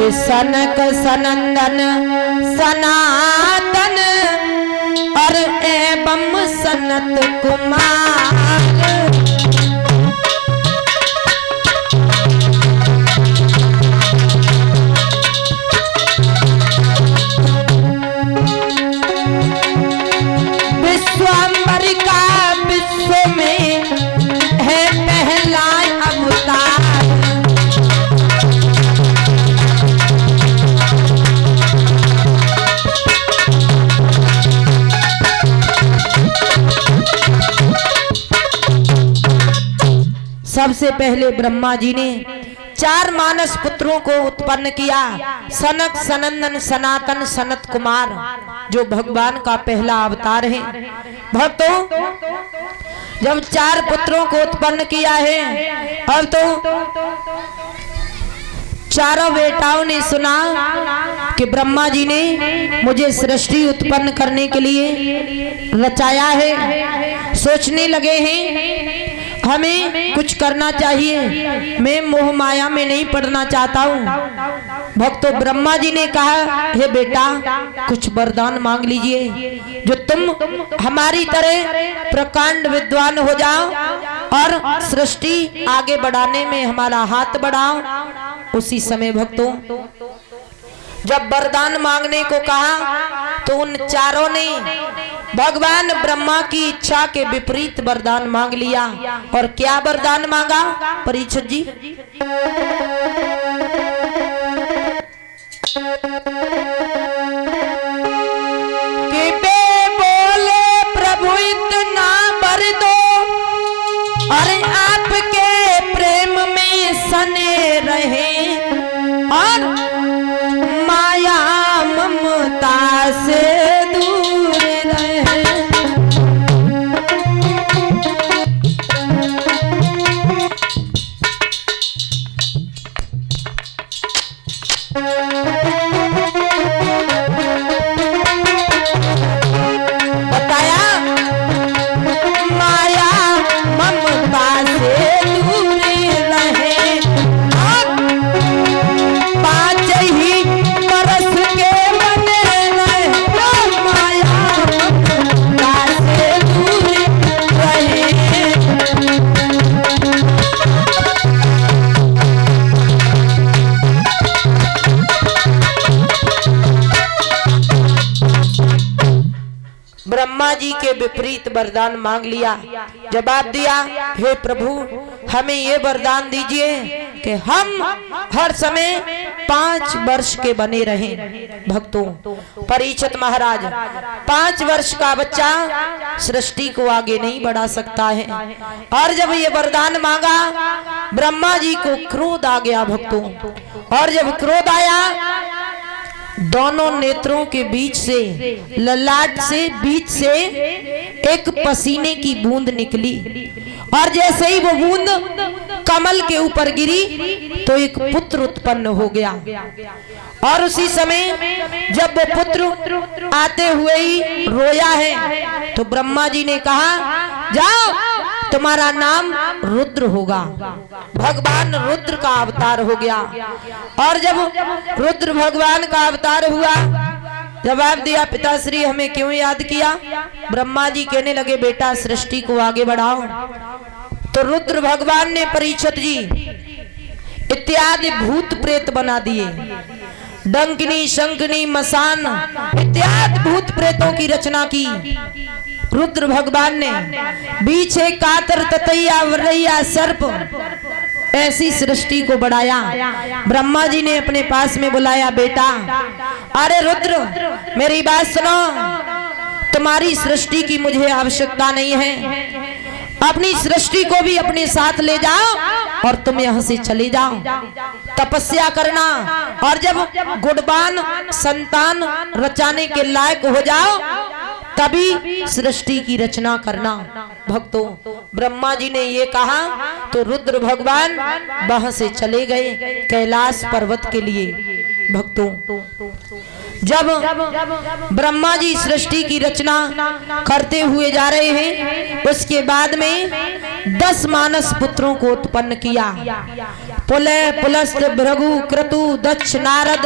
सनक सनंदन सनातन और एवं सनत कुमार। विश्वम्बर का विश्व में है पहला अवतार। सबसे पहले ब्रह्मा जी ने 4 मानस पुत्रों को उत्पन्न किया। सनक सनंदन सनातन सनत कुमार, जो भगवान का पहला अवतार है। भक्तों, जब 4 पुत्रों को उत्पन्न किया है, अब तो चारों बेटाओं ने सुना कि ब्रह्मा जी ने मुझे सृष्टि उत्पन्न करने के लिए रचाया है। सोचने लगे हैं हमें कुछ करना चाहिए, मैं मोह माया में नहीं पड़ना चाहता हूँ। भक्तों, ब्रह्मा जी ने कहा, हे बेटा कुछ वरदान मांग लीजिए जो तुम हमारी तरह प्रकांड विद्वान हो जाओ और सृष्टि आगे बढ़ाने में हमारा हाथ बढ़ाओ। उसी समय भक्तों, जब वरदान मांगने को कहा तो उन चारों ने भगवान ब्रह्मा की इच्छा के विपरीत वरदान मांग लिया। और क्या वरदान मांगा परीक्षित जी? कि बे बोले प्रभु इतना वर दो और आपके प्रेम में सने रहे और माया ममता से दूर रहे। बताया, माया ममता से दूर रहे और 5 ही बरस के बने रहे। माया ममता से दूर रहे। ब्रह्मा जी के विपरीत वरदान मांग लिया। जवाब दिया, हे प्रभु हमें ये वरदान दीजिए कि हम हर समय 5 वर्ष के बने रहें। भक्तों, परीक्षित महाराज, 5 वर्ष का बच्चा सृष्टि को आगे नहीं बढ़ा सकता है। और जब ये वरदान मांगा, ब्रह्मा जी को क्रोध आ गया भक्तों। और जब क्रोध आया, दोनों नेत्रों के बीच से, ललाट से बीच से एक पसीने की बूंद निकली। और जैसे ही वो बूंद कमल के ऊपर गिरी तो एक पुत्र उत्पन्न हो गया। और उसी समय जब वो पुत्र आते हुए ही रोया है तो ब्रह्मा जी ने कहा, जाओ तुम्हारा नाम रुद्र होगा। भगवान रुद्र का अवतार हो गया। और जब रुद्र भगवान का अवतार हुआ, जवाब दिया, पिताश्री हमें क्यों याद किया? ब्रह्मा जी कहने लगे, बेटा सृष्टि को आगे बढ़ाओ। तो रुद्र भगवान ने परीक्षित जी इत्यादि भूत प्रेत बना दिए। डंकिनी, शंखनी, मसान इत्यादि भूत प्रेतों की रचना की रुद्र भगवान ने। बीच है कातर, ततैया, वरैया, सर्प, ऐसी सृष्टि को बढ़ाया। ब्रह्मा जी ने अपने पास में बुलाया, बेटा अरे रुद्र मेरी बात सुनो, तुम्हारी सृष्टि की मुझे आवश्यकता नहीं है। अपनी सृष्टि को भी अपने साथ ले जाओ और तुम यहाँ से चले जाओ, तपस्या करना। और जब गुणवान संतान रचाने के लायक हो जाओ तभी सृष्टि की रचना करना। भक्तों, ब्रह्मा जी ने ये कहा तो रुद्र भगवान वहां से चले गए कैलाश पर्वत के लिए। भक्तों, जब ब्रह्मा जी सृष्टि की रचना करते हुए जा रहे हैं, उसके बाद में 10 मानस पुत्रों को उत्पन्न किया। पुलह पुलस्त भृगु क्रतु दक्ष नारद